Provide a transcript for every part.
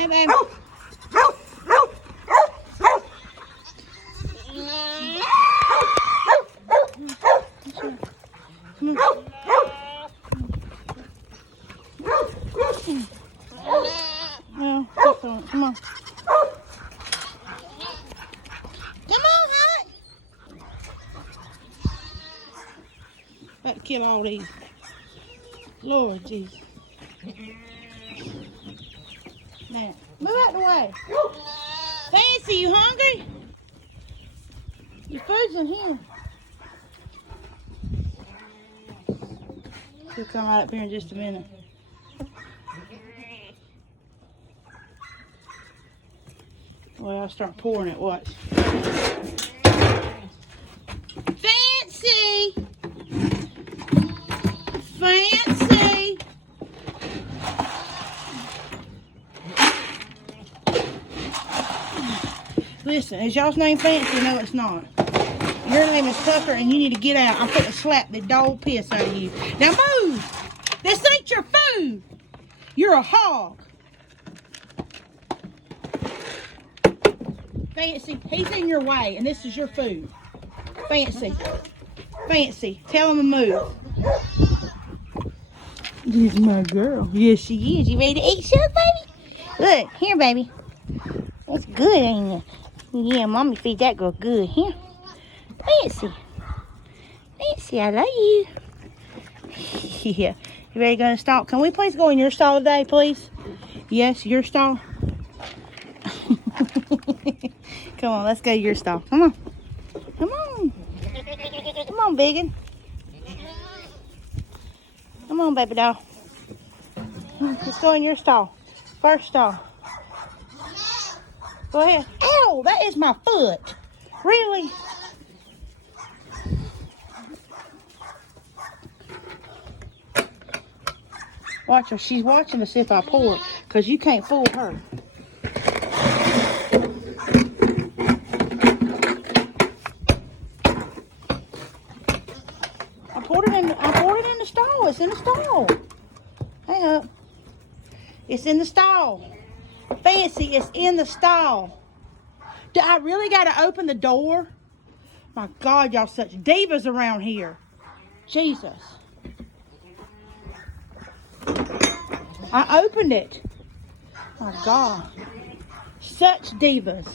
Hey, baby. Well, come on. Come on, honey. About to kill all these. Lord Jesus. Now, move out the way. Fancy, you hungry? Your food's in here. She'll come right up here in just a minute. Well, I'll start pouring it. Watch. Fancy! Fancy! Listen, is y'all's name Fancy? No, it's not. Your name is Tucker, and you need to get out. I'm going to slap the dog piss out of you. Now move! This ain't your food! You're a hog. Fancy, he's in your way, and this is your food. Fancy. Fancy, tell him to move. This is my girl. Yes, she is. You ready to eat some, baby? Look, here, baby. That's good, ain't it? Yeah, mommy feed that girl good. Here. Fancy. Fancy, I love you. Yeah. You ready to go in the stall? Can we please go in your stall today, please? Yes, your stall. Come on, let's go to your stall. Come on. Come on. Come on, biggin. Come on, baby doll. Let's go in your stall. First stall. Go ahead. Ow, that is my foot. Really? Watch her. She's watching to see if I pour it, because you can't fool her. I poured it in the stall. It's in the stall. Hang up. It's in the stall. Fancy, it's in the stall. Do I really got to open the door? My God, y'all such divas around here. Jesus. I opened it. My God. Such divas.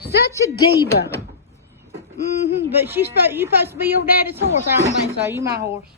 Such a diva. But you supposed to be your daddy's horse. I don't think so. You my horse.